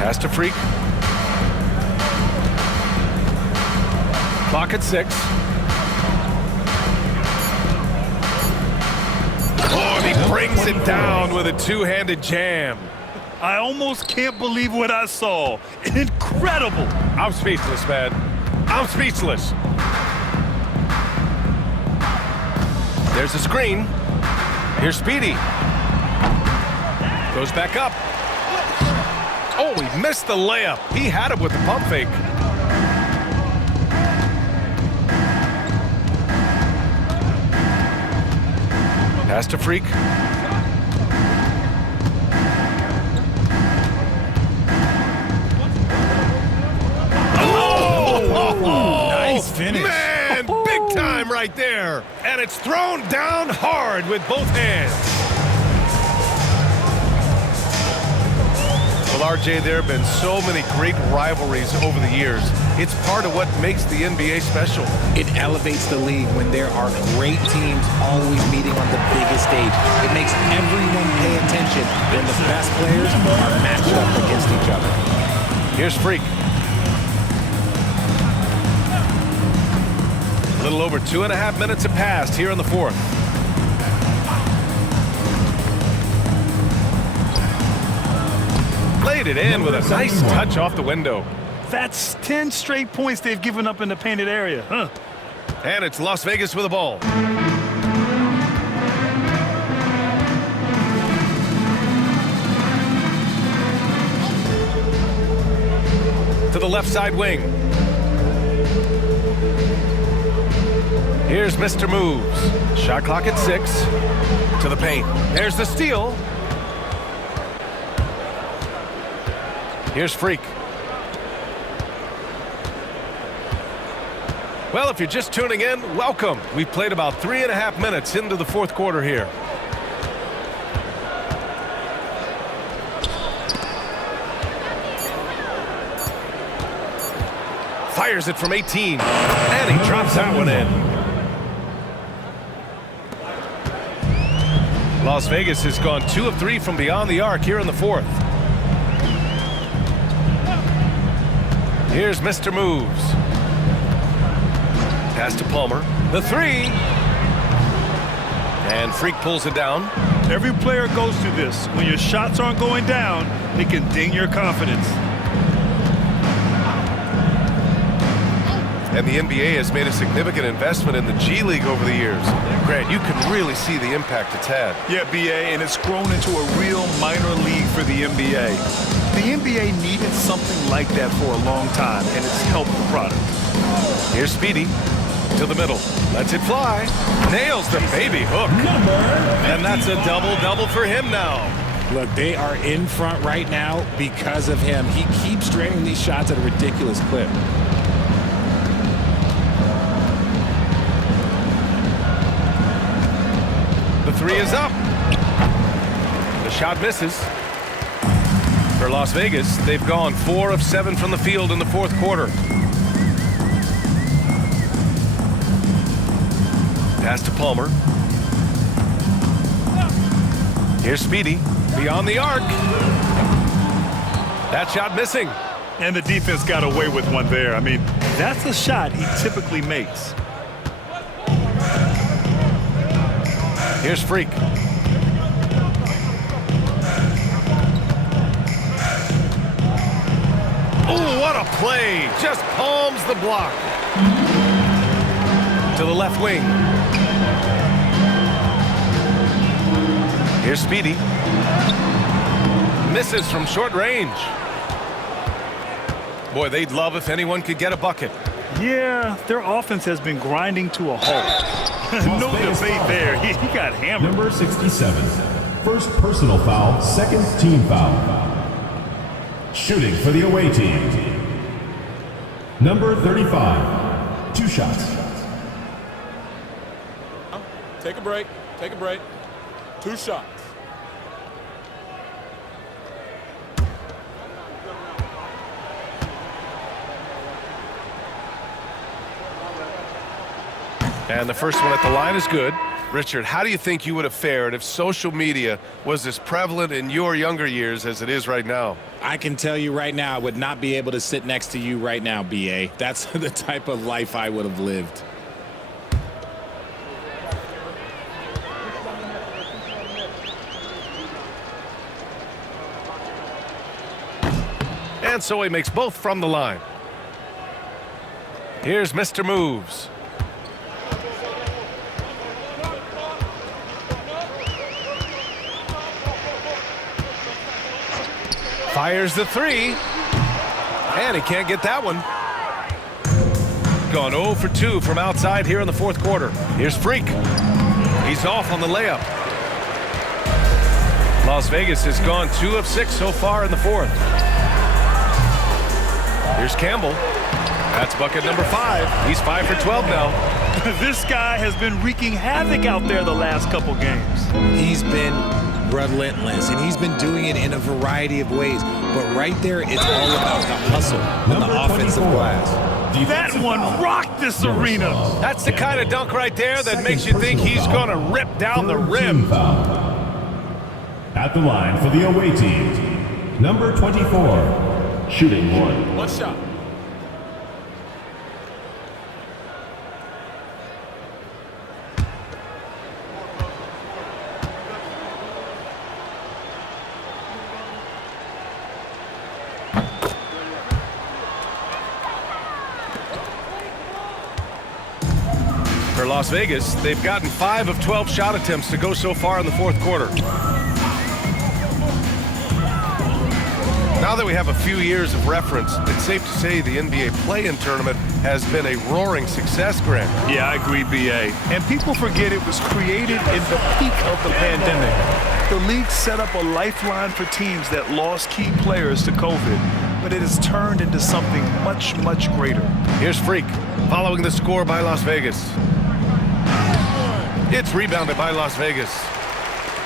Pass to Freak. Clock at 6. Oh, and he brings it down with a two-handed jam. I almost can't believe what I saw. Incredible. I'm speechless, man. I'm speechless. There's a screen. Here's Speedy. Goes back up. Oh, he missed the layup. He had it with the pump fake. Pass to Freak. Nice finish. Man, big time right there. And it's thrown down hard with both hands. Well, RJ, there have been so many great rivalries over the years. It's part of what makes the NBA special. It elevates the league when there are great teams always meeting on the biggest stage. It makes everyone pay attention when the best players are matched up against each other. Here's Freak. A little over 2.5 minutes have passed here in the fourth. Laid it in with a nice touch off the window. That's 10 straight points they've given up in the painted area, huh? And it's Las Vegas with the ball. To the left side wing. Here's Mr. Moves. Shot clock at 6. To the paint. There's the steal. Here's Freak. Well, if you're just tuning in, welcome. We've played about 3.5 minutes into the fourth quarter here. Fires it from 18, and he drops that one in. Las Vegas has gone 2 of 3 from beyond the arc here in the fourth. Here's Mr. Moves. Pass to Palmer. The 3. And Freak pulls it down. Every player goes through this. When your shots aren't going down, it can ding your confidence. And the NBA has made a significant investment in the G League over the years. Grant, you can really see the impact it's had. Yeah, BA, and it's grown into a real minor league for the NBA. The NBA needed something like that for a long time, and it's helped the product. Here's Speedy to the middle. Lets it fly. Nails the baby hook. And that's a double-double for him now. Look, they are in front right now because of him. He keeps draining these shots at a ridiculous clip. The 3 is up. The shot misses. For Las Vegas, they've gone 4 of 7 from the field in the fourth quarter. Pass to Palmer. Here's Speedy. Beyond the arc. That shot missing. And the defense got away with one there. I mean, that's a shot he typically makes. Here's Freak. Oh, what a play. Just palms the block. To the left wing. Here's Speedy. Misses from short range. Boy, they'd love if anyone could get a bucket. Yeah, their offense has been grinding to a halt. No debate there. He got hammered. Number 67. First personal foul, second team foul. Shooting for the away team. Number 35. 2 shots. Take a break. Take a break. 2 shots. And the first one at the line is good. Richard, how do you think you would have fared if social media was as prevalent in your younger years as it is right now? I can tell you right now, I would not be able to sit next to you right now, BA. That's the type of life I would have lived. And so he makes both from the line. Here's Mr. Moves. Fires the three. And he can't get that one. Gone 0 for 2 from outside here in the fourth quarter. Here's Freak. He's off on the layup. Las Vegas has gone 2 of 6 so far in the fourth. Here's Campbell. That's bucket number 5. He's 5 for 12 now. This guy has been wreaking havoc out there the last couple games. He's been relentless, and he's been doing it in a variety of ways. But right there, it's all about the hustle on the offensive glass. That one rocked this arena. That's the kind of dunk right there that makes you think he's going to rip down the rim. At the line for the away team, number 24, shooting 1. One shot. For Las Vegas, they've gotten 5 of 12 shot attempts to go so far in the fourth quarter. Now that we have a few years of reference, it's safe to say the NBA play-in tournament has been a roaring success, Grant. Yeah, I agree, BA. And people forget it was created in the peak of the pandemic. The league set up a lifeline for teams that lost key players to COVID, but it has turned into something much, much greater. Here's Freak, following the score by Las Vegas. It's rebounded by Las Vegas.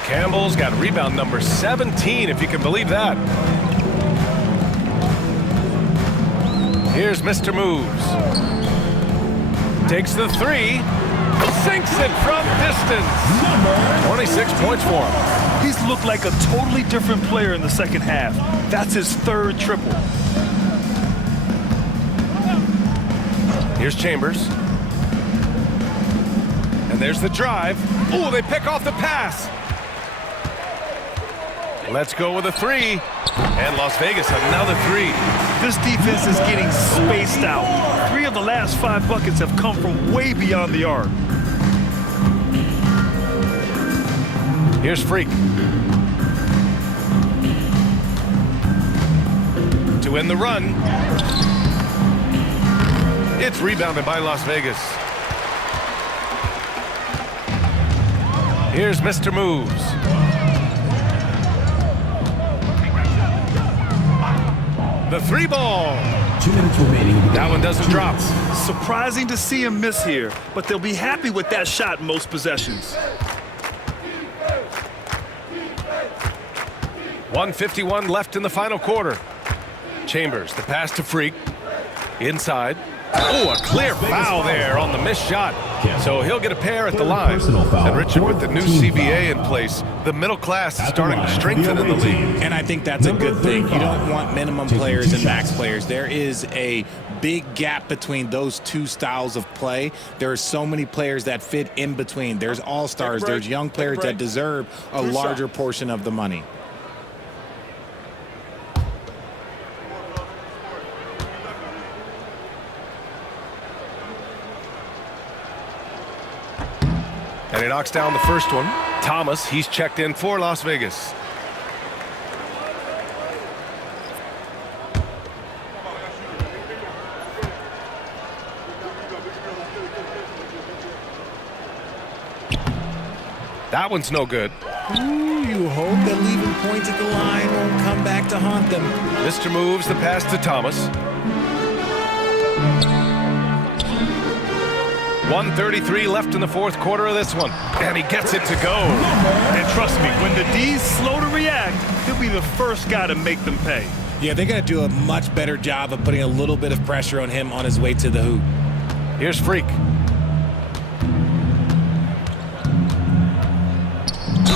Campbell's got rebound number 17, if you can believe that. Here's Mr. Moves. Takes the 3. Sinks it from distance. 26 points for him. He's looked like a totally different player in the second half. That's his 3rd triple. Here's Chambers. And there's the drive. Oh, they pick off the pass. Let's go with a 3. And Las Vegas, another 3. This defense is getting spaced out. 3 of the last 5 buckets have come from way beyond the arc. Here's Freak. To win the run. It's rebounded by Las Vegas. Here's Mr. Moves. The 3 ball. 2 minutes remaining. That one doesn't drop. Surprising to see him miss here, but they'll be happy with that shot in most possessions. 1:51 left in the final quarter. Chambers, the pass to Freak. Inside. Oh, a clear foul there on the missed shot. So he'll get a pair at the line. And Richard, with the new CBA in place, the middle class is starting to strengthen in the league. And I think that's a good thing. You don't want minimum players and max players. There is a big gap between those two styles of play. There are so many players that fit in between. There's all-stars. There's young players that deserve a larger portion of the money. And he knocks down the first one. Thomas, he's checked in for Las Vegas. That one's no good. Ooh, you hope that leaving points at the line won't come back to haunt them. Mr. Moves the pass to Thomas. 1:33 left in the fourth quarter of this one. And he gets it to go. And trust me, when the D's slow to react, he'll be the first guy to make them pay. Yeah, they're going to do a much better job of putting a little bit of pressure on him on his way to the hoop. Here's Freak.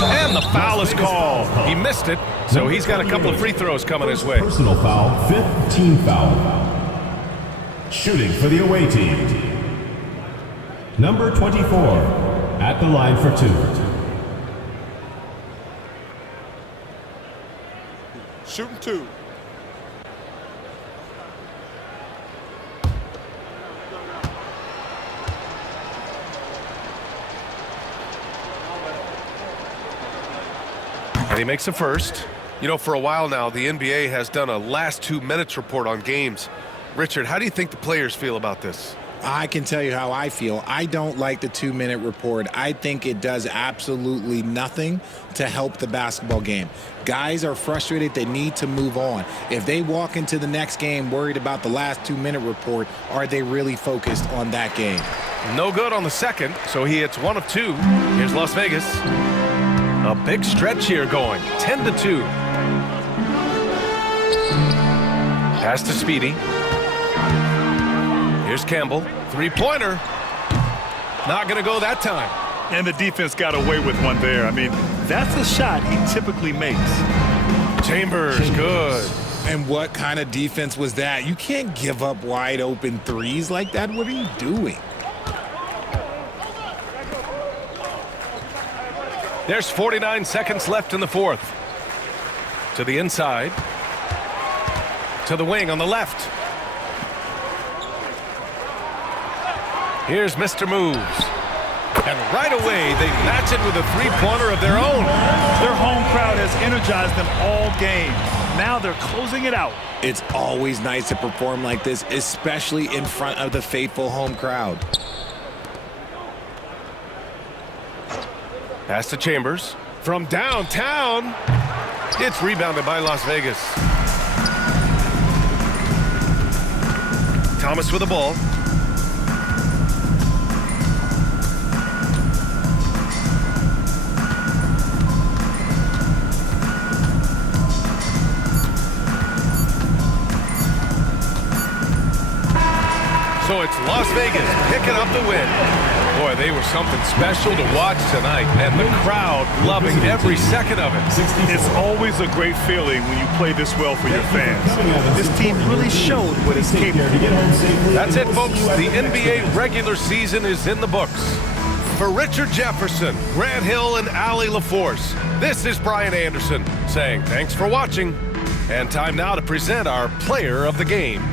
And the foul is called. He missed it, so he's got a couple of free throws coming his way. Personal foul, fifth team foul. Shooting for the away team. Number 24, at the line for two. Shooting 2. And he makes a first. You know, for a while now, the NBA has done a last 2 minutes report on games. Richard, how do you think the players feel about this? I can tell you how I feel. I don't like the 2-minute report. I think it does absolutely nothing to help the basketball game. Guys are frustrated. They need to move on. If they walk into the next game worried about the last 2-minute report, are they really focused on that game? No good on the second, so he hits 1 of 2. Here's Las Vegas. A big stretch here going, 10-2. Pass to Speedy. Here's Campbell, 3-pointer. Not going to go that time. And the defense got away with one there. I mean, that's a shot he typically makes. Chambers, good. And what kind of defense was that? You can't give up wide open threes like that. What are you doing? There's 49 seconds left in the fourth. To the inside. To the wing on the left. Here's Mr. Moves. And right away, they match it with a 3-pointer of their own. Their home crowd has energized them all game. Now they're closing it out. It's always nice to perform like this, especially in front of the faithful home crowd. Pass to Chambers. From downtown. It's rebounded by Las Vegas. Thomas with the ball. So it's Las Vegas picking up the win. Boy, they were something special to watch tonight, and the crowd loving every second of it. It's always a great feeling when you play this well for your fans. This team really showed what it's capable of. That's it, folks. The NBA regular season is in the books. For Richard Jefferson, Grant Hill, and Allie LaForce, this is Brian Anderson saying thanks for watching. And time now to present our player of the game.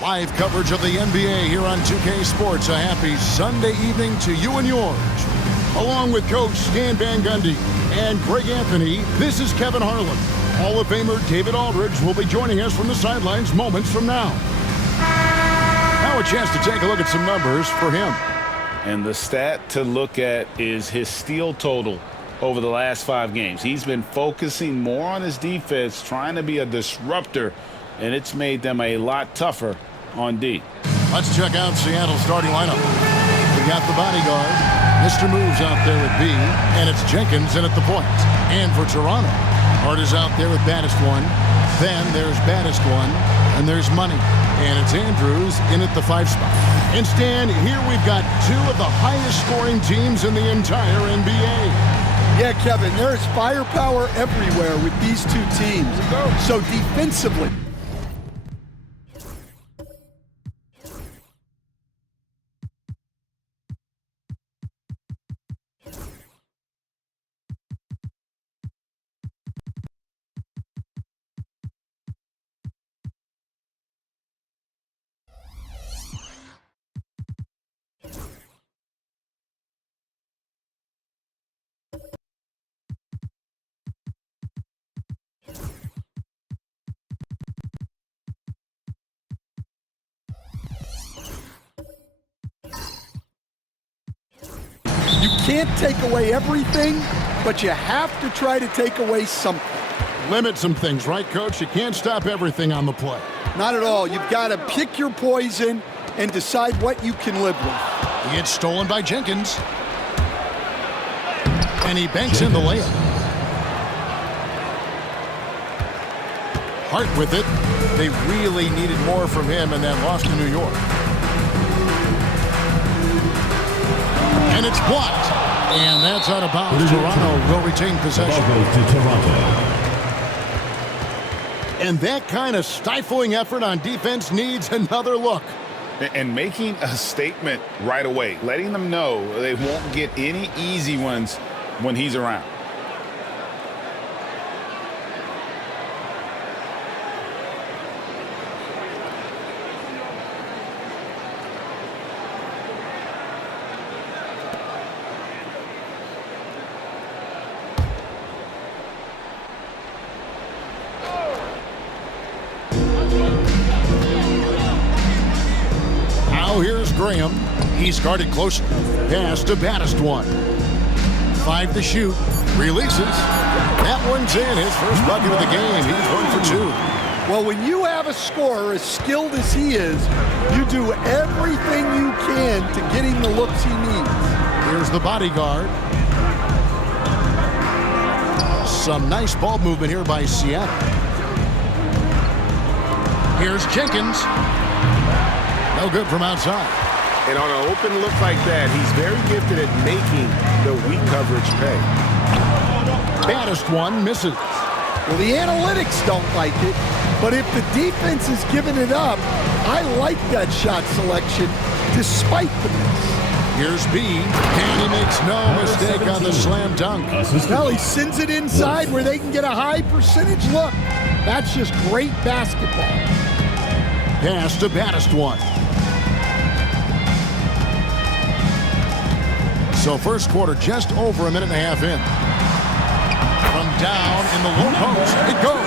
Live coverage of the NBA here on 2K Sports. A happy Sunday evening to you and yours. Along with Coach Stan Van Gundy and Greg Anthony, this is Kevin Harlan. Hall of Famer David Aldridge will be joining us from the sidelines moments from now. Now a chance to take a look at some numbers for him. And the stat to look at is his steal total over the last 5 games. He's been focusing more on his defense, trying to be a disruptor, and it's made them a lot tougher on D. Let's check out Seattle's starting lineup. We got the bodyguard. Mr. Moves out there with B, and it's Jenkins in at the point. And for Toronto, Hart is out there with baddest one. Then there's baddest one, and there's Money. And it's Andrews in at the 5 spot. And Stan, here we've got 2 of the highest scoring teams in the entire NBA. Yeah, Kevin, there's firepower everywhere with these 2 teams. So defensively, you can't take away everything, but you have to try to take away something. Limit some things, right, Coach? You can't stop everything on the play. Not at all. You've got to pick your poison and decide what you can live with. He gets stolen by Jenkins. And he banks in the layup. Hart with it. They really needed more from him in that loss to New York. And it's blocked. And that's out of bounds. Toronto will retain possession. Ball goes to Toronto. And that kind of stifling effort on defense needs another look. And making a statement right away, letting them know they won't get any easy ones when he's around. Now here's Graham. He's guarded closer. Pass to baddest one. 5 to shoot. Releases. That one's in. His first bucket of the game. He's 1 for 2. Well, when you have a scorer as skilled as he is, you do everything you can to get him the looks he needs. Here's the bodyguard. Some nice ball movement here by Seattle. Here's Jenkins. No good from outside. And on an open look like that, he's very gifted at making the weak coverage pay. Baddest one misses. Well, the analytics don't like it, but if the defense is giving it up, I like that shot selection despite the miss. Here's B, and he makes no mistake on the slam dunk. Well, he sends it inside where they can get a high percentage look. That's just great basketball. Pass to baddest one. So first quarter just over a minute and a half in. From down in the low post, it goes.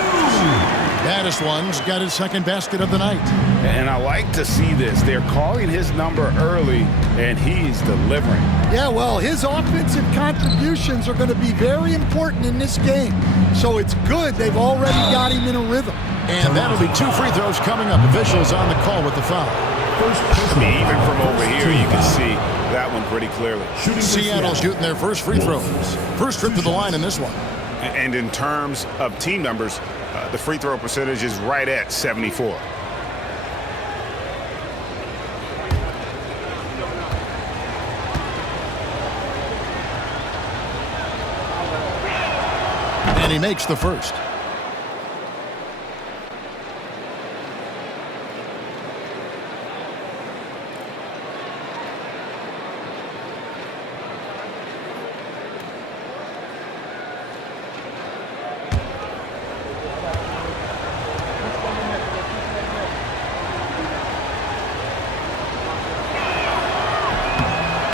Baddest one's got his second basket of the night. And I like to see this. They're calling his number early, and he's delivering. Yeah, well, his offensive contributions are going to be very important in this game. So it's good they've already got him in a rhythm. And that'll be 2 free throws coming up. Officials on the call with the foul. Even from over here, you can see that one pretty clearly. Seattle shooting their first free throws. First trip to the line in this one. And in terms of team numbers, the free throw percentage is right at 74. And he makes the first.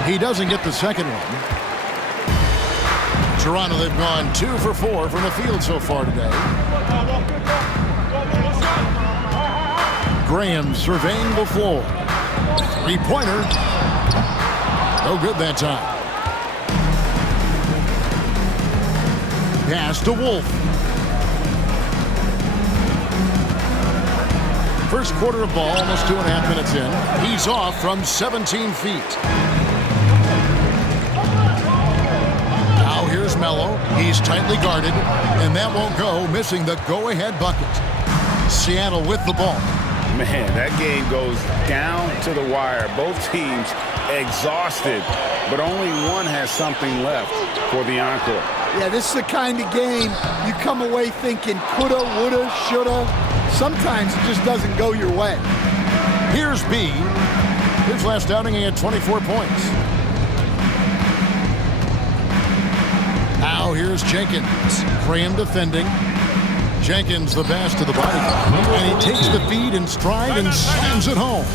He doesn't get the second one. Toronto, they've gone 2 for 4 from the field so far today. Graham surveying the floor. Three-pointer. No good that time. Pass to Wolf. First quarter of ball, almost 2.5 minutes in. He's off from 17 feet. Now here's Melo. He's tightly guarded, and that won't go, missing the go-ahead bucket. Seattle with the ball. Man, that game goes down to the wire. Both teams exhausted, but only one has something left for the encore. Yeah, this is the kind of game you come away thinking coulda, woulda, shoulda. Sometimes it just doesn't go your way. Here's B. His last outing, he had 24 points. Now here's Jenkins. Graham defending. Jenkins the pass to the body. And he takes the feed in stride and slams it home.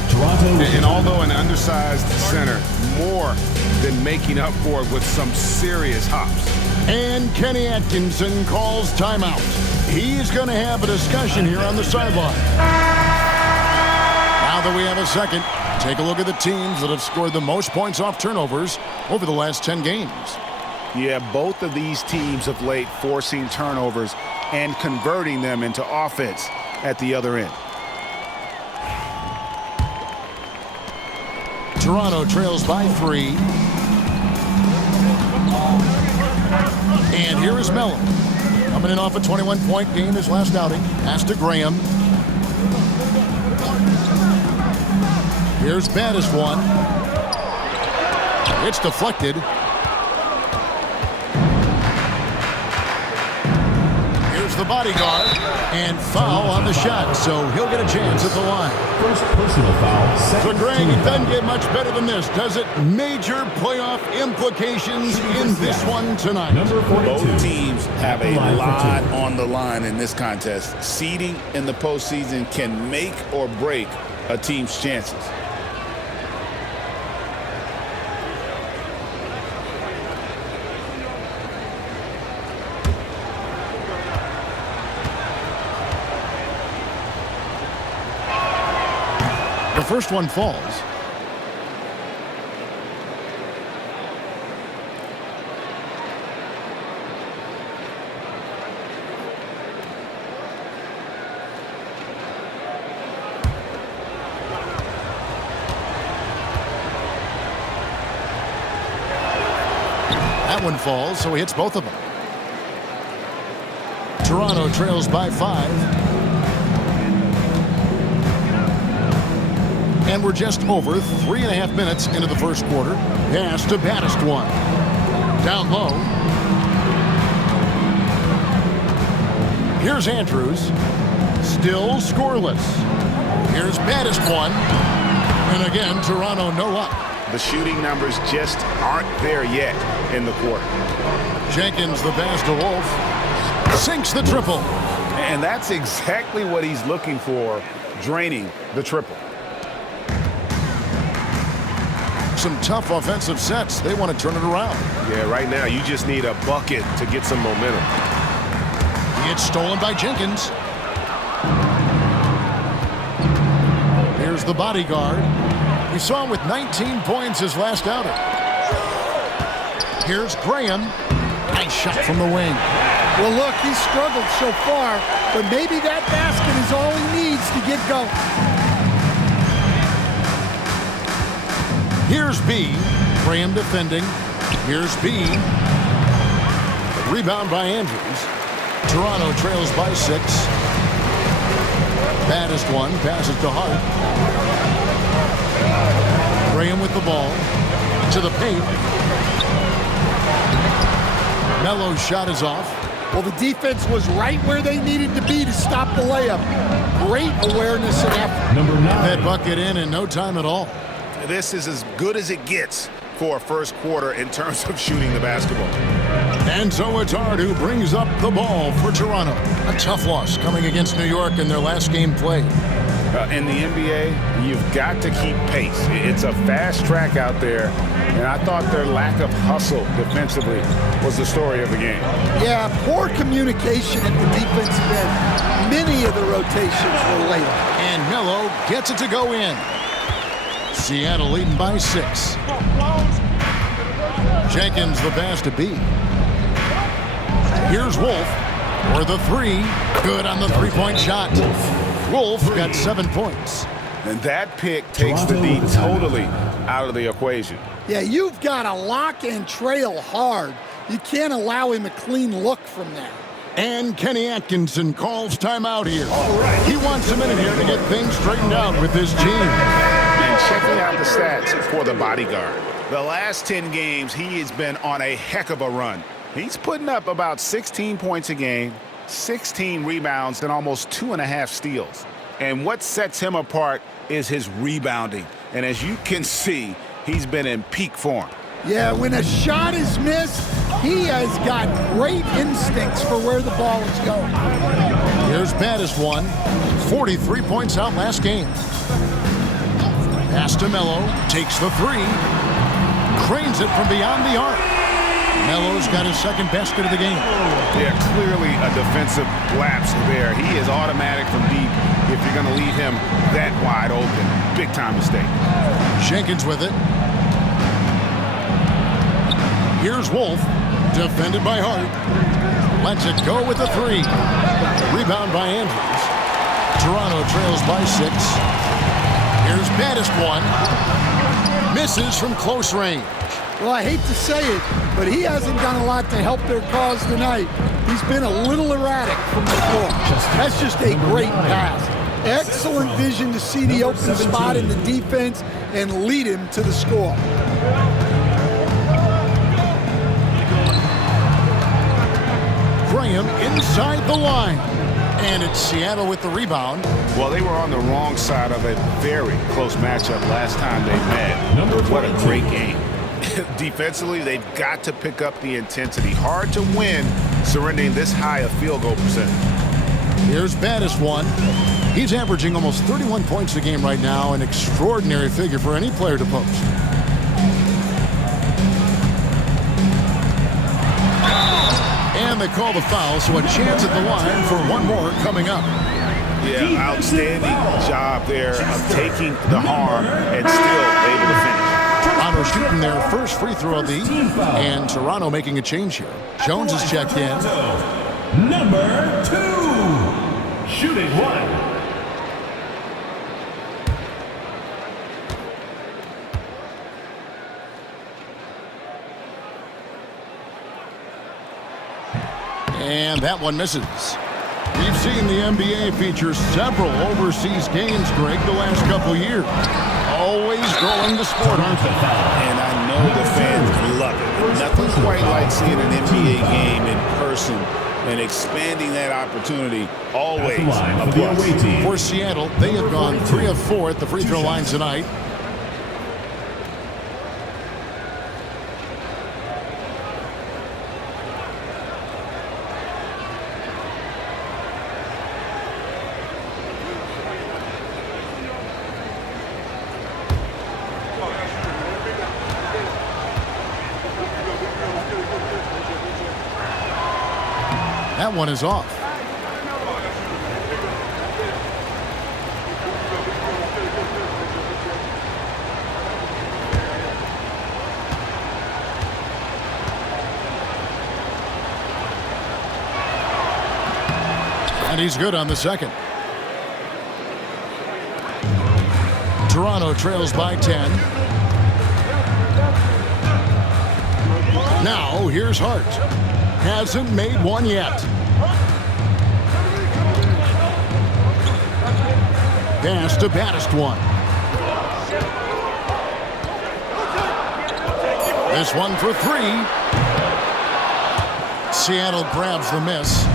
And although an undersized center, more than making up for it with some serious hops. And Kenny Atkinson calls timeout. He's going to have a discussion here on the sideline. Now that we have a second, take a look at the teams that have scored the most points off turnovers over the last 10 games. Yeah, both of these teams of late forcing turnovers and converting them into offense at the other end. Toronto trails by 3. And here is Melo. Coming in off a 21-point game his last outing. Pass to Graham. Here's baddest one. It's deflected. Here's the bodyguard. And foul on the shot, so he'll get a chance at the line. First personal foul. So, Greg, it doesn't get much better than this, does it? Major playoff implications in this one tonight. Number 42. Both teams have a lot on the line in this contest. Seeding in the postseason can make or break a team's chances. The first one falls. That one falls, so he hits both of them. Toronto trails by 5. And we're just over 3.5 minutes into the first quarter. Pass to baddest one. Down low. Here's Andrews. Still scoreless. Here's baddest one. And again, Toronto no luck. The shooting numbers just aren't there yet in the quarter. Jenkins the pass to Wolf. Sinks the triple. And that's exactly what he's looking for, draining the triple. Some tough offensive sets. They want to turn it around. Yeah, right now you just need a bucket to get some momentum. It's stolen by Jenkins. Here's the bodyguard. We saw him with 19 points his last outing. Here's Graham. Nice shot from the wing. Well, look, he's struggled so far, but maybe that basket is all he needs to get going. Here's B. Graham defending. Here's B. Rebound by Andrews. Toronto trails by 6. Baddest one passes to Hart. Graham with the ball. To the paint. Melo's shot is off. Well, the defense was right where they needed to be to stop the layup. Great awareness and effort. Number 9. That bucket in no time at all. This is as good as it gets for a first quarter in terms of shooting the basketball. And so it's Hart who brings up the ball for Toronto. A tough loss coming against New York in their last game played. In the NBA, you've got to keep pace. It's a fast track out there, and I thought their lack of hustle defensively was the story of the game. Yeah, poor communication at the defensive end. Many of the rotations were late. And Melo gets it to go in. Seattle leading by 6. Jenkins the pass to B. Here's Wolf for the 3. Good on the three-point shot. Wolf got 7 points. And that pick takes the D totally out of the equation. Yeah, you've got to lock and trail hard. You can't allow him a clean look from there. And Kenny Atkinson calls timeout here. He wants a minute here to get things straightened out with his team. And checking out the stats for the bodyguard. The last 10 games, he has been on a heck of a run. He's putting up about 16 points a game, 16 rebounds, and almost 2.5 steals. And what sets him apart is his rebounding. And as you can see, he's been in peak form. Yeah, when a shot is missed, he has got great instincts for where the ball is going. Here's Baddest one. 43 points out last game. Pass to Melo. Takes the 3. Cranes it from beyond the arc. Melo's got his second basket of the game. Yeah, clearly a defensive lapse there. He is automatic from deep if you're going to leave him that wide open. Big time mistake. Jenkins with it. Here's Wolf, defended by Hart. Lets it go with the 3. Rebound by Andrews. Toronto trails by 6. Here's Baddest one. Misses from close range. Well, I hate to say it, but he hasn't done a lot to help their cause tonight. He's been a little erratic from the floor. That's just a great pass. Excellent vision to see the open spot in the defense and lead him to the score. Graham inside the line. And it's Seattle with the rebound. Well, they were on the wrong side of a very close matchup last time they met. What a great game. Defensively, they've got to pick up the intensity. Hard to win surrendering this high a field goal percentage. Here's Baddest one. He's averaging almost 31 points a game right now, an extraordinary figure for any player to post. And they call the foul, so a chance at the line for one more coming up. Yeah, outstanding job there of taking the harm and still able to finish. Toronto shooting their first free throw of the evening, and Toronto making a change here. Jones is checked in. Number 2, shooting 1. And that one misses. We've seen the NBA feature several overseas games, Greg, the last couple years. Always growing the sport, aren't they? And I know the fans love it. Nothing quite like seeing an NBA game in person and expanding that opportunity. Always a plus. For Seattle, they have gone 3 of 4 at the free throw line tonight. That one is off. And he's good on the second. Toronto trails by 10. Now here's Hart. Hasn't made one yet. Pass to Baddest one. This one for 3. Seattle grabs the miss.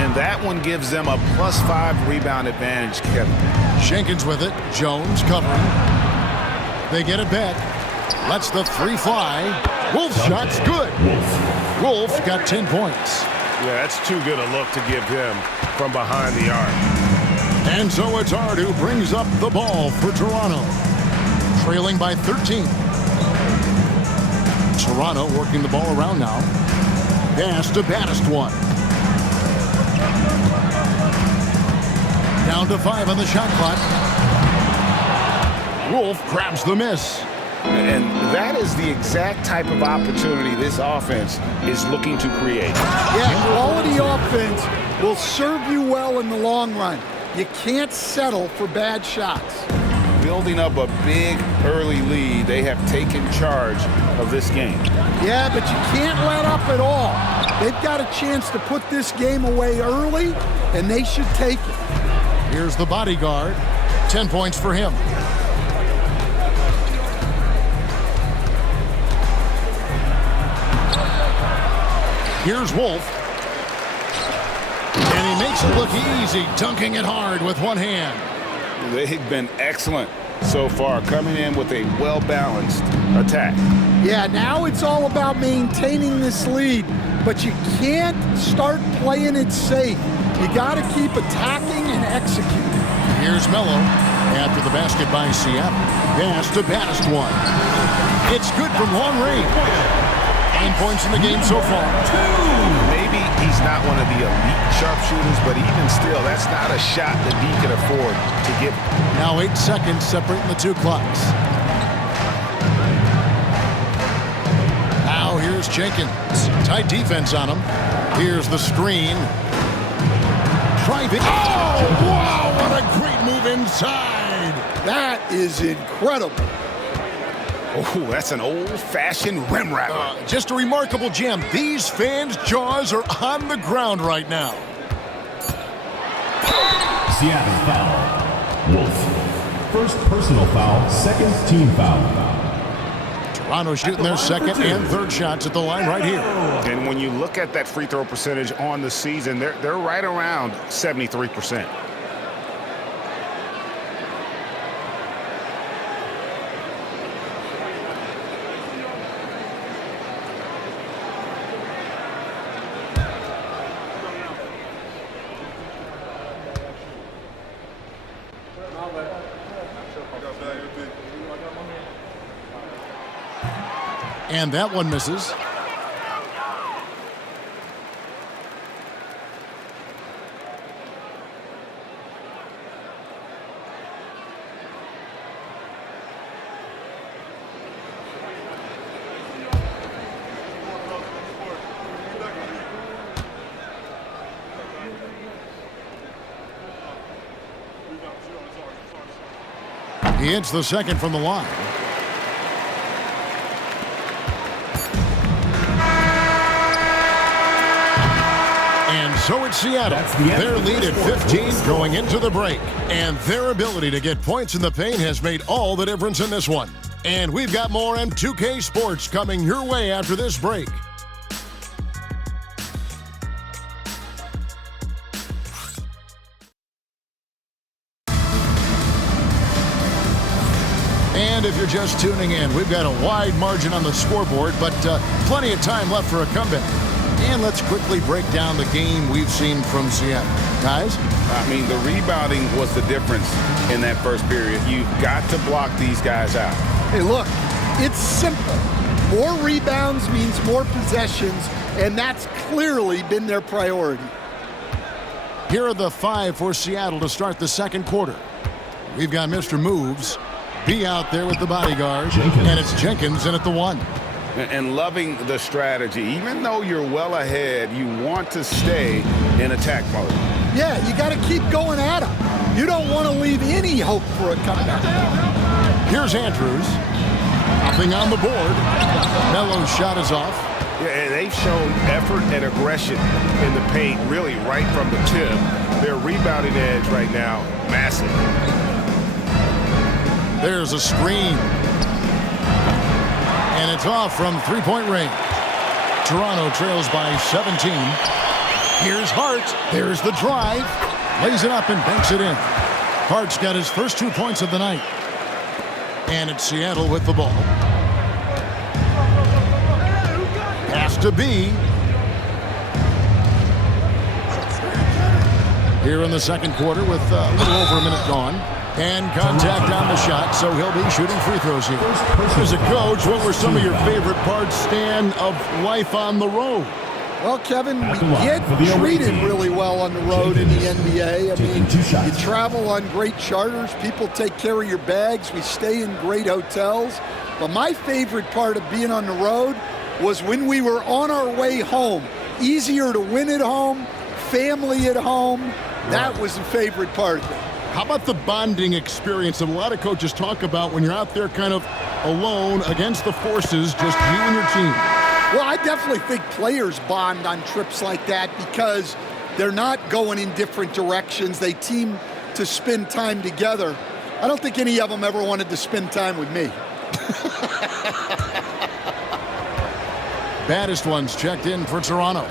And that one gives them a +5 rebound advantage, Kevin. Jenkins with it. Jones covering. They get it back. Lets the 3 fly. Wolf shot's good. Wolf got 10 points. Yeah, that's too good a look to give him from behind the arc. And so it's Hart who brings up the ball for Toronto. Trailing by 13. Toronto working the ball around now. Pass to baddest one. Down to 5 on the shot clock. Wolf grabs the miss. And that is the exact type of opportunity this offense is looking to create. Yeah, quality offense will serve you well in the long run. You can't settle for bad shots. Building up a big early lead, they have taken charge of this game. Yeah, but you can't let up at all. They've got a chance to put this game away early, and they should take it. Here's the bodyguard. 10 points for him. Here's Wolf. And he makes it look easy, dunking it hard with one hand. They've been excellent so far, coming in with a well-balanced attack. Yeah, now it's all about maintaining this lead, but you can't start playing it safe. You got to keep attacking and executing. Here's Melo after the basket by Seattle. Pass to baddest one. It's good from long range. 9 points in the game so far. Maybe he's not one of the elite sharpshooters, but even still, that's not a shot that he can afford to give. Now 8 seconds separating the two clocks. Now here's Jenkins. Tight defense on him. Here's the screen. Driving. Oh, wow, what a great move inside. That is incredible. Oh, that's an old-fashioned rim rapper. Just a remarkable gem. These fans' jaws are on the ground right now. Seattle foul. Wolf. First personal foul, second team foul. Toronto shooting their second and third shots at the line right here. And when you look at that free throw percentage on the season, they're right around 73%. And that one misses. He hits the second from the line. And so it's Seattle. Their lead at 15 going into the break. And their ability to get points in the paint has made all the difference in this one. And we've got more M2K Sports coming your way after this break. And if you're just tuning in, we've got a wide margin on the scoreboard, but plenty of time left for a comeback. And let's quickly break down the game we've seen from Seattle. Guys? I mean, the rebounding was the difference in that first period. You've got to block these guys out. Hey, look, it's simple. More rebounds means more possessions, and that's clearly been their priority. Here are the 5 for Seattle to start the second quarter. We've got Mr. Moves. B out there with the bodyguard. Jenkins. And it's Jenkins in at the 1. And loving the strategy. Even though you're well ahead, you want to stay in attack mode. Yeah, you got to keep going at them. You don't want to leave any hope for a comeback. Here's Andrews. Nothing on the board. Melo's shot is off. Yeah, and they've shown effort and aggression in the paint, really right from the tip. Their rebounding edge right now, massive. There's a screen. And it's off from three-point range. Toronto trails by 17. Here's Hart. There's the drive. Lays it up and banks it in. Hart's got his first 2 points of the night. And it's Seattle with the ball. Pass to B. here in the second quarter with a little over a minute gone. And contact on the shot, so he'll be shooting free throws here. As a coach, what were some of your favorite parts, Stan, of life on the road? Well, Kevin, we get treated really well on the road in the NBA. I mean, you travel on great charters. People take care of your bags. We stay in great hotels. But my favorite part of being on the road was when we were on our way home. Easier to win at home, family at home. That was the favorite part of it. How about the bonding experience that a lot of coaches talk about when you're out there kind of alone against the forces, just you and your team? Well, I definitely think players bond on trips like that because they're not going in different directions. They team to spend time together. I don't think any of them ever wanted to spend time with me. Baddest ones checked in for Toronto.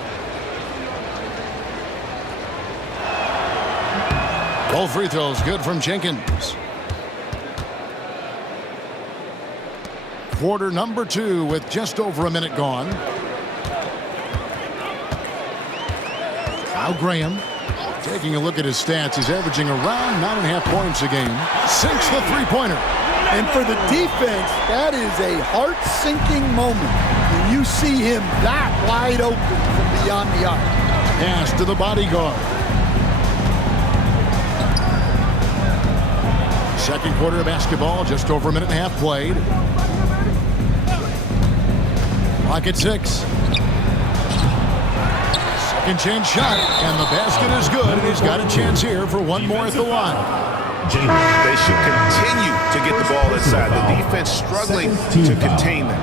Both free throws good from Jenkins. Quarter number 2 with just over a minute gone. Now Graham taking a look at his stats. He's averaging around 9.5 points a game. Sinks the three-pointer. And for the defense, that is a heart-sinking moment when you see him that wide open from beyond the arc. Pass to the bodyguard. Second quarter of basketball, just over a minute and a half played. Clock at 6. Second chance shot, and the basket is good, and he's got a chance here for one more at the line. They should continue to get the ball inside. The defense struggling to contain them.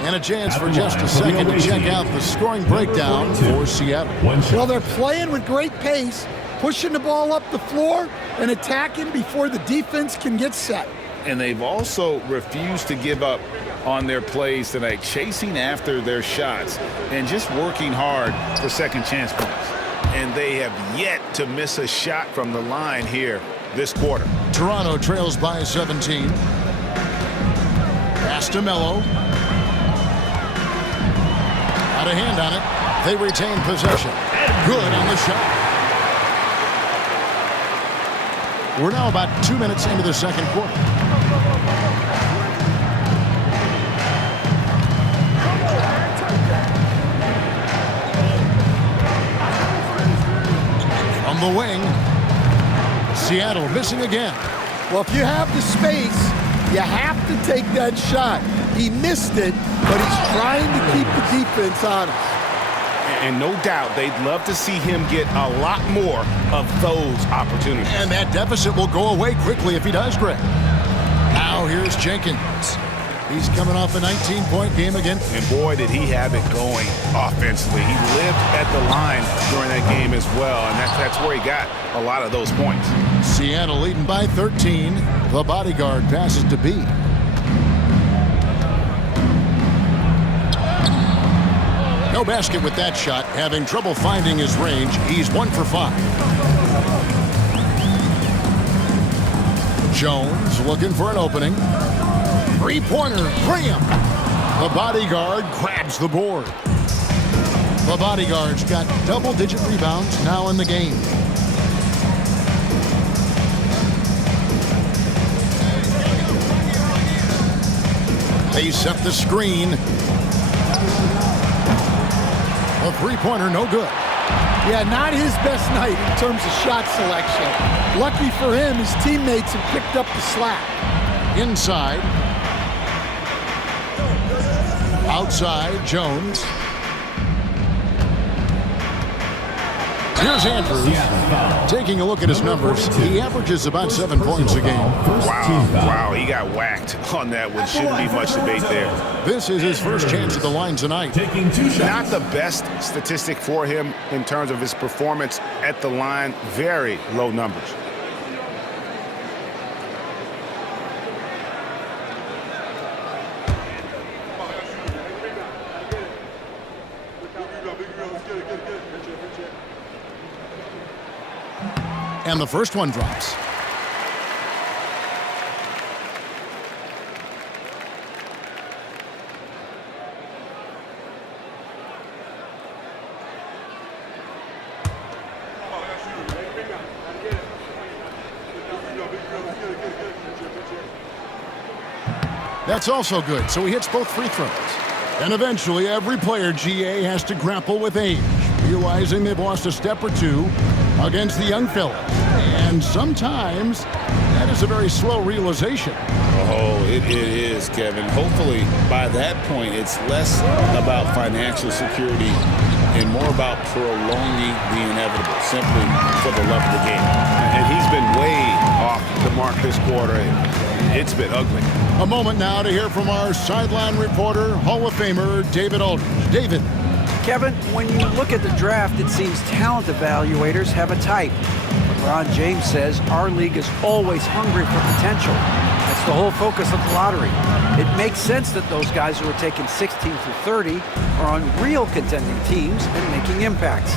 And a chance for just a second to check out the scoring breakdown for Seattle. Well, they're playing with great pace, pushing the ball up the floor and attacking before the defense can get set. And they've also refused to give up on their plays tonight, chasing after their shots and just working hard for second chance points. And they have yet to miss a shot from the line here this quarter. Toronto trails by 17. Pass to Melo. Got a hand on it. They retain possession. Good on the shot. We're now about 2 minutes into the second quarter. From the wing, Seattle missing again. Well, if you have the space, you have to take that shot. He missed it, but he's trying to keep the defense honest. And no doubt they'd love to see him get a lot more of those opportunities. And that deficit will go away quickly if he does, Greg. Now here's Jenkins. He's coming off a 19-point game again. And boy, did he have it going offensively. He lived at the line during that game as well, and that's where he got a lot of those points. Seattle leading by 13. The bodyguard passes to B. No basket with that shot. Having trouble finding his range. He's 1 for 5. Jones looking for an opening. Three-pointer, Graham. The bodyguard grabs the board. The bodyguard's got double-digit rebounds now in the game. They set the screen. A three-pointer, no good. Yeah, not his best night in terms of shot selection. Lucky for him, his teammates have picked up the slack. Inside. Outside, Jones. Here's Andrews. Taking a look at his numbers, he averages about 7 points a game. Wow, he got whacked on that one. Shouldn't be much debate there. This is his first chance at the line tonight. Not the best statistic for him in terms of his performance at the line. Very low numbers. And the first one drops. That's also good, so he hits both free throws. And eventually, every player, GA, has to grapple with age, realizing they've lost a step or two against the young fellas. And sometimes, that is a very slow realization. Oh, it is, Kevin. Hopefully, by that point, it's less about financial security and more about prolonging the inevitable, simply for the love of the game. And he's been way off the mark this quarter. It's been ugly. A moment now to hear from our sideline reporter, Hall of Famer David Aldridge. David. Kevin, when you look at the draft, it seems talent evaluators have a type. LeBron James says our league is always hungry for potential. That's the whole focus of the lottery. It makes sense that those guys who are taken 16 through 30 are on real contending teams and making impacts.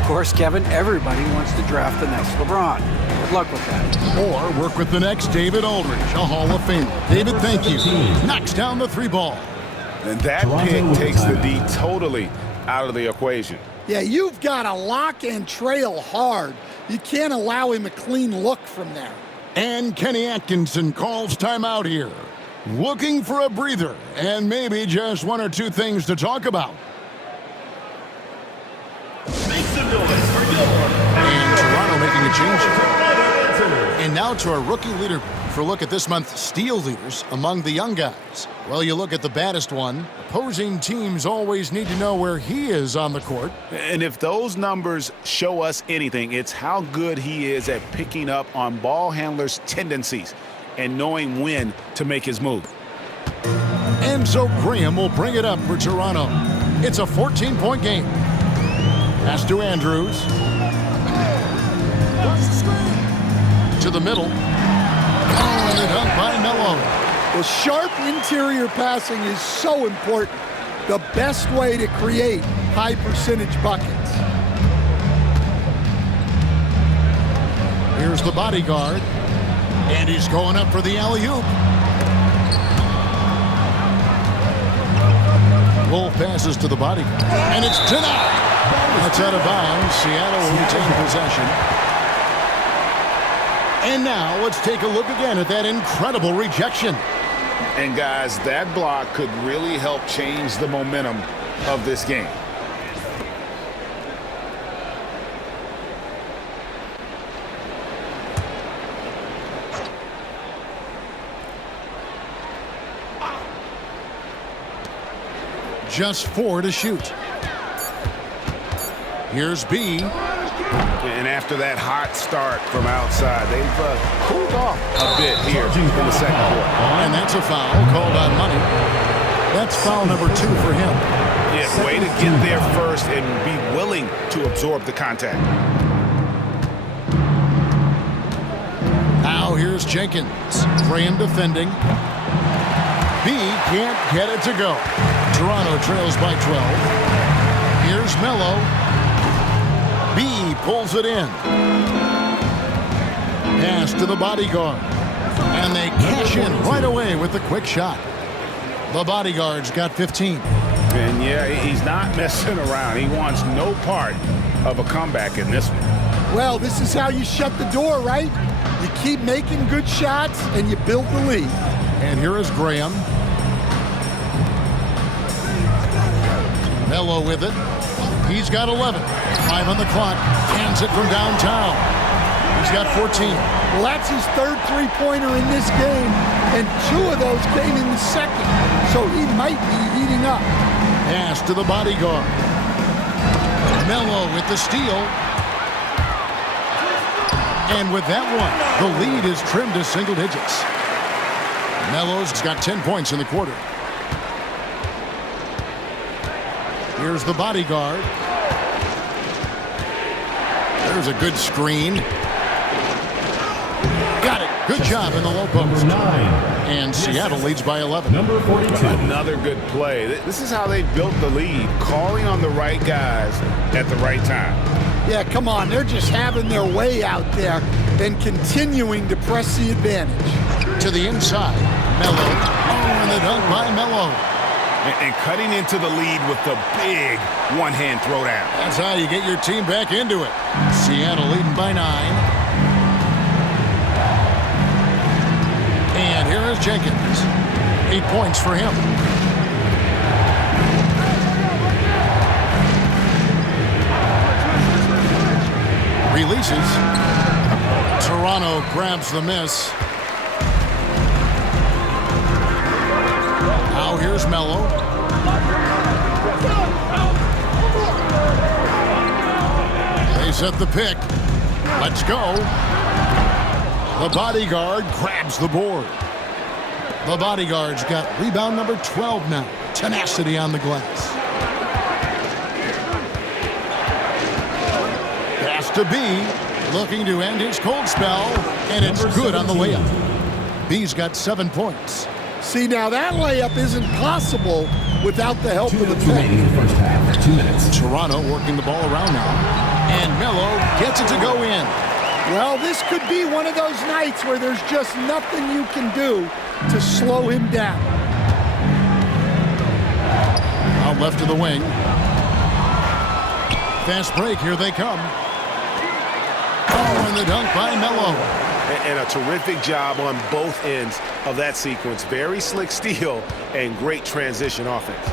Of course, Kevin, everybody wants to draft the next LeBron. Good luck with that. Or work with the next David Aldridge, a Hall of Famer. David, thank you. Knocks down the three ball. And that pick takes the D totally out of the equation. Yeah, you've got to lock and trail hard. You can't allow him a clean look from there. And Kenny Atkinson calls timeout here. Looking for a breather and maybe just one or two things to talk about. And Toronto making a change. And now to our rookie leader for a look at this month's steal leaders among the young guys. Well, you look at the baddest one. Opposing teams always need to know where he is on the court. And if those numbers show us anything, it's how good he is at picking up on ball handlers' tendencies and knowing when to make his move. And so Graham will bring it up for Toronto. It's a 14-point game. Pass to Andrews. To the middle. Oh, and a dunk by Melo. Well, sharp interior passing is so important. The best way to create high percentage buckets. Here's the bodyguard. And he's going up for the alley-oop. Wolf passes to the bodyguard. And it's denied. That's out of bounds. Seattle will retain possession. And now let's take a look again at that incredible rejection. And guys, that block could really help change the momentum of this game. Just 4 to shoot. Here's B. And after that hot start from outside, they've cooled off a bit here in the second quarter. And that's a foul called on Money. That's foul number 2 for him. Yeah, way to get there first and be willing to absorb the contact. Now here's Jenkins. Graham defending. B can't get it to go. Toronto trails by 12. Here's Melo. B pulls it in. Pass to the bodyguard. And they cash in right away with the quick shot. The bodyguard's got 15. And yeah, he's not messing around. He wants no part of a comeback in this one. Well, this is how you shut the door, right? You keep making good shots and you build the lead. And here is Graham. Melo with it. He's got 11. 5 on the clock. Hands it from downtown. He's got 14. Well, that's his third three-pointer in this game, and 2 of those came in the second, so he might be heating up. Pass to the bodyguard. Melo with the steal. And with that one, the lead is trimmed to single digits. Melo's got 10 points in the quarter. Here's the bodyguard. There's a good screen. Got it. Good job in the low post. And Seattle leads by 11. Number 42. Another good play. This is how they built the lead, calling on the right guys at the right time. Yeah, come on. They're just having their way out there and continuing to press the advantage. To the inside. Melo. Oh, and the dunk by Melo. And cutting into the lead with the big one-hand throwdown. That's how you get your team back into it. Seattle leading by 9. And here is Jenkins. 8 points for him. Releases. Toronto grabs the miss. Now here's Melo. They set the pick. Let's go. The bodyguard grabs the board. The bodyguard's got rebound number 12 now. Tenacity on the glass. Pass to B, looking to end his cold spell, and it's good on the layup. B's got 7 points. See, now that layup isn't possible without the help of the remaining in the first half. 2 minutes. Toronto working the ball around now. And Melo gets it to go in. Well, this could be one of those nights where there's just nothing you can do to slow him down. Out left to the wing. Fast break, here they come. Oh, and the dunk by Melo. And a terrific job on both ends of that sequence. Very slick steal and great transition offense.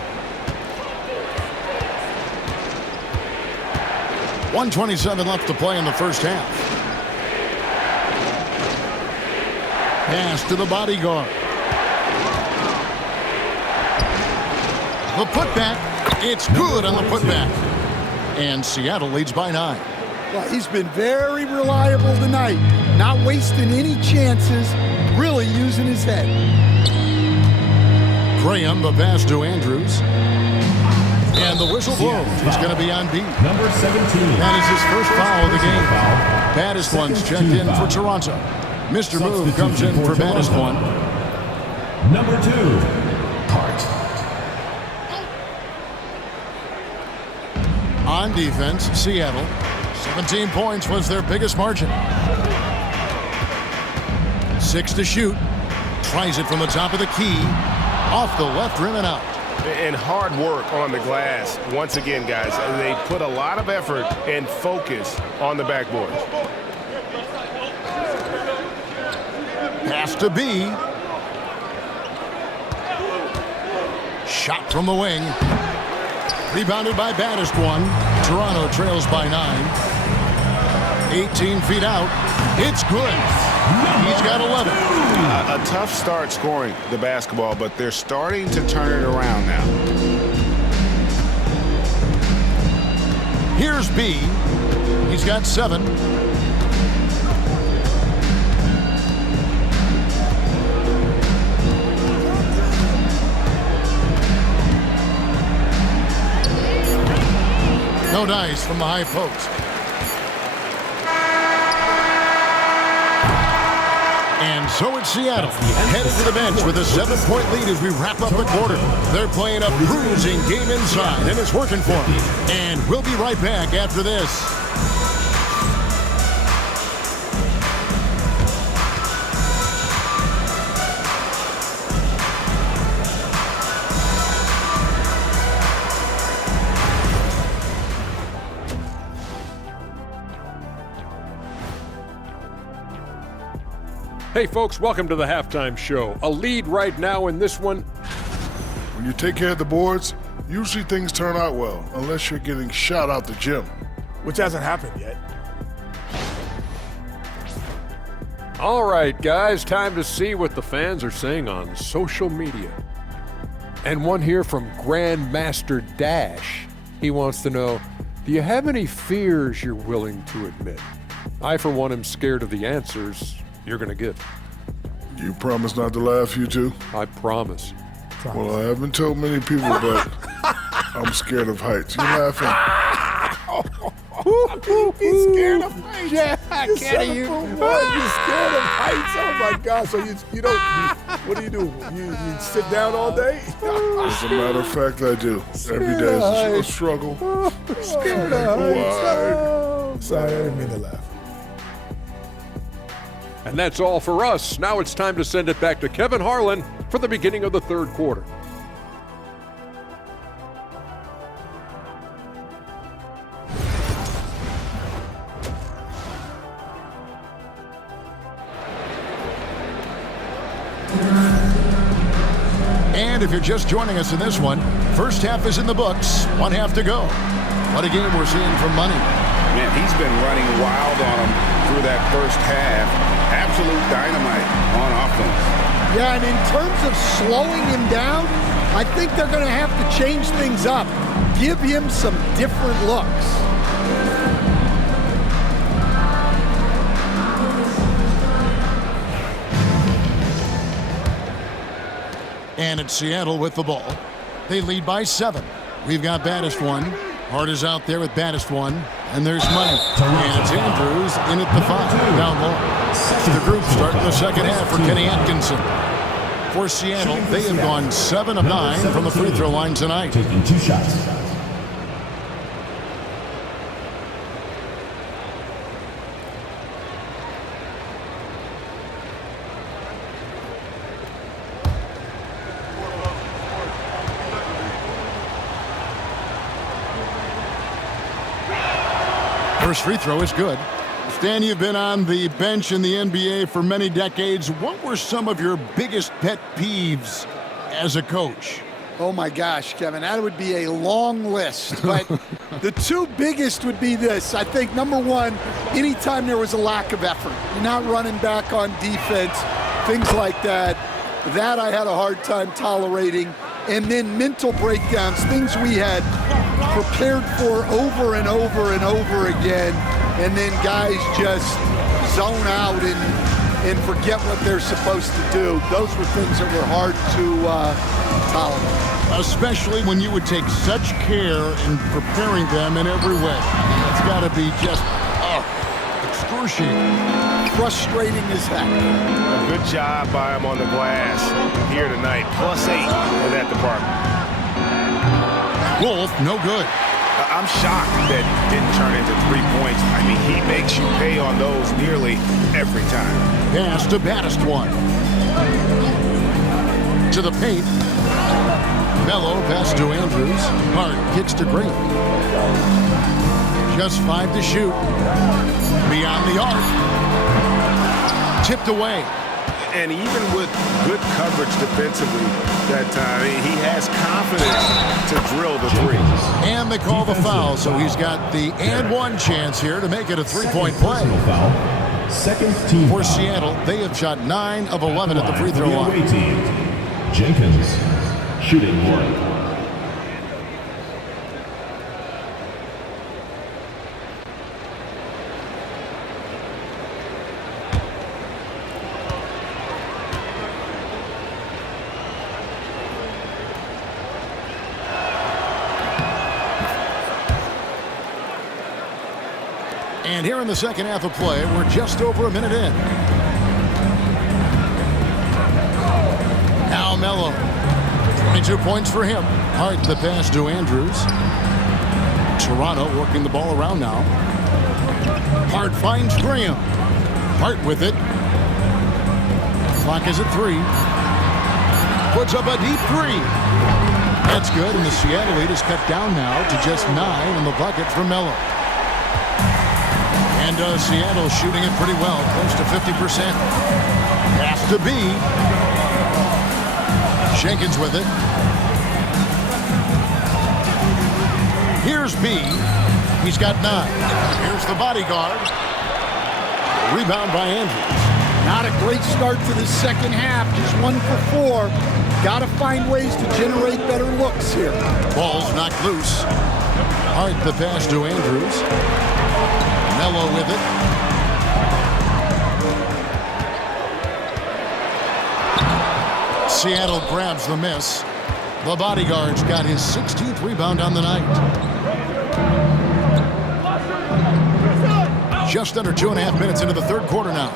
1:27 left to play in the first half. Pass to the bodyguard. The putback. It's good on the putback. And Seattle leads by 9. Well, he's been very reliable tonight. Not wasting any chances. Really using his head. Graham, the pass to Andrews. And the whistle blows. He's going to be on B. Number 17. That is his first foul of the game. Baddest one's checked in for Toronto. Mr. Move comes in for baddest one. Number 2. Hart. On defense, Seattle. 17 points was their biggest margin. 6 to shoot. Tries it from the top of the key. Off the left rim and out. And hard work on the glass. Once again, guys, they put a lot of effort and focus on the backboard. Pass to B. Shot from the wing. Rebounded by baddest one. Toronto trails by 9. 18 feet out. It's good. He's got 11. A tough start scoring the basketball, but they're starting to turn it around now. Here's B. He's got 7. No dice from the high post. And so it's Seattle, headed to the bench with a 7-point lead as we wrap up the quarter. They're playing a bruising game inside, and it's working for them. And we'll be right back after this. Hey, folks, welcome to the halftime show. A lead right now in this one. When you take care of the boards, usually things turn out well, unless you're getting shot out the gym. Which hasn't happened yet. All right, guys, time to see what the fans are saying on social media. And one here from Grandmaster Dash. He wants to know, do you have any fears you're willing to admit? I, for one, am scared of the answers you're going to give. You promise not to laugh, you two? I promise. Well, I haven't told many people, but I'm scared of heights. You laughing? He's scared of heights. Yeah, I can't You're scared of heights. Oh my God! So you don't. What do? You sit down all day? As a matter of fact, I do. Every day is a struggle. Scared of heights. Sorry, I didn't mean to laugh. And that's all for us. Now it's time to send it back to Kevin Harlan for the beginning of the third quarter. And if you're just joining us in this one, first half is in the books, 1 half to go. What a game we're seeing from Money. Man, he's been running wild on him through that first half. Absolute dynamite on offense. Yeah, and in terms of slowing him down, I think they're going to have to change things up. Give him some different looks. And it's Seattle with the ball. They lead by 7. We've got Baddest one. Hart is out there with Baddest one. And there's Money. And it's Andrews in at the 5, down low. The group starting the second half for Kenny Atkinson. For Seattle, they have gone 7 of 9 from the free throw line tonight. Taking 2 shots. First free throw is good. Stan, you've been on the bench in the NBA for many decades. What were some of your biggest pet peeves as a coach? Oh my gosh, Kevin, that would be a long list. But the 2 biggest would be this. I think number 1, anytime there was a lack of effort, you're not running back on defense, things like that. That I had a hard time tolerating. And then mental breakdowns, things we had prepared for over and over and over again, and then guys just zone out and forget what they're supposed to do. Those were things that were hard to tolerate. Especially when you would take such care in preparing them in every way. It's got to be just excruciating. Frustrating as heck. A good job by him on the glass here tonight. +8 in that department. Wolf, no good. I'm shocked that didn't turn into 3 points. I mean, he makes you pay on those nearly every time. Pass to Baddest one. To the paint. Mello pass to Andrews. Hart kicks to Green. Just 5 to shoot. Beyond the arc. Tipped away. And even with good coverage defensively that time, he has confidence to drill the 3. And they call the foul, so he's got the and 1 chance here to make it a 3-point play. Second team For foul. Seattle, they have shot 9 of 11 at the free throw line. Away team. Jenkins shooting 1. And here in the second half of play, we're just over a minute in. Now Mello. 22 points for him. Hart the pass to Andrews. Toronto working the ball around now. Hart finds Graham. Hart with it. Clock is at 3. Puts up a deep 3. That's good, and the Seattle lead is cut down now to just 9 in the bucket for Mello. And Seattle shooting it pretty well, close to 50%. Has to be. Jenkins with it. Here's B. He's got 9. Here's the bodyguard. Rebound by Andrews. Not a great start to the second half, just 1 for 4. Got to find ways to generate better looks here. Ball's knocked loose. Hart the pass to Andrews. Mello with it. Seattle grabs the miss. The bodyguard's got his 16th rebound on the night. Just under 2.5 minutes into the third quarter now.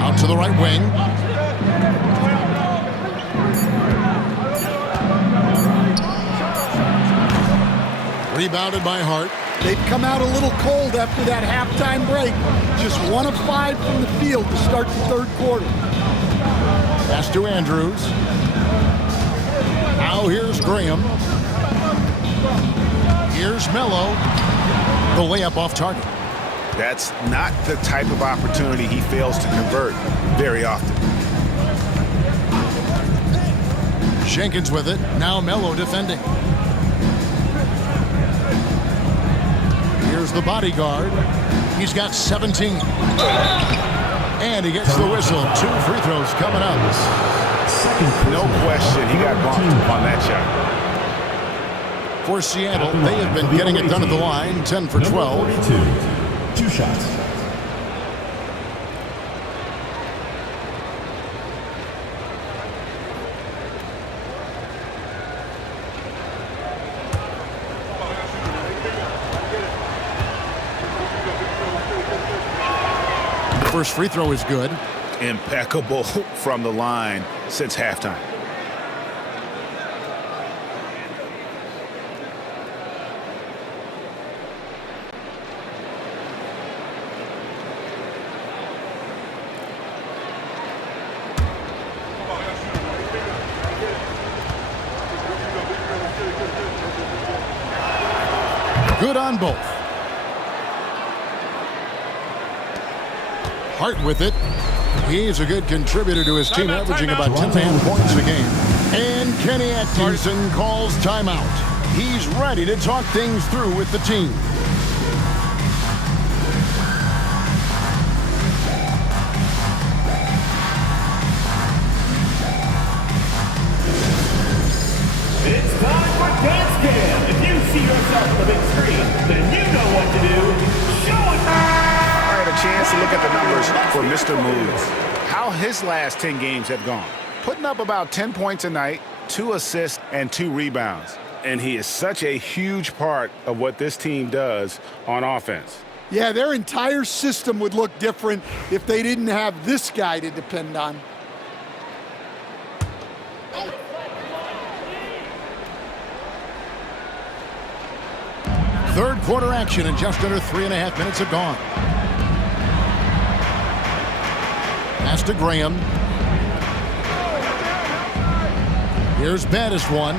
Out to the right wing. Rebounded by Hart. They've come out a little cold after that halftime break. Just 1 of 5 from the field to start the third quarter. Pass to Andrews. Now here's Graham. Here's Mello. The layup off target. That's not the type of opportunity he fails to convert very often. Jenkins with it. Now Melo defending. Here's the bodyguard. He's got 17. And he gets the whistle. 2 free throws coming up. No question he got bumped on that shot. For Seattle, they have been getting it done at the line. 10 for 12. 2 shots. First free throw is good. Impeccable from the line since halftime. Good on both. Hart with it. He's a good contributor to his team, averaging about 10 points a game. And Kenny Atkinson calls timeout. He's ready to talk things through with the team. It's time for Dance Cam. If you see yourself on the big screen, then you know what to do. Show it! All right, a chance to look at the numbers for Mr. Moves. How his last 10 games have gone. Putting up about 10 points a night, 2 assists, and 2 rebounds. And he is such a huge part of what this team does on offense. Yeah, their entire system would look different if they didn't have this guy to depend on. Third quarter action, and just under 3.5 minutes have gone. Pass to Graham. Here's Baddest one.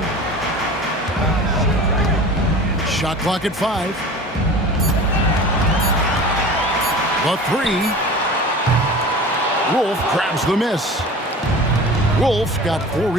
Shot clock at 5. The 3. Wolf grabs the miss. Wolf got 4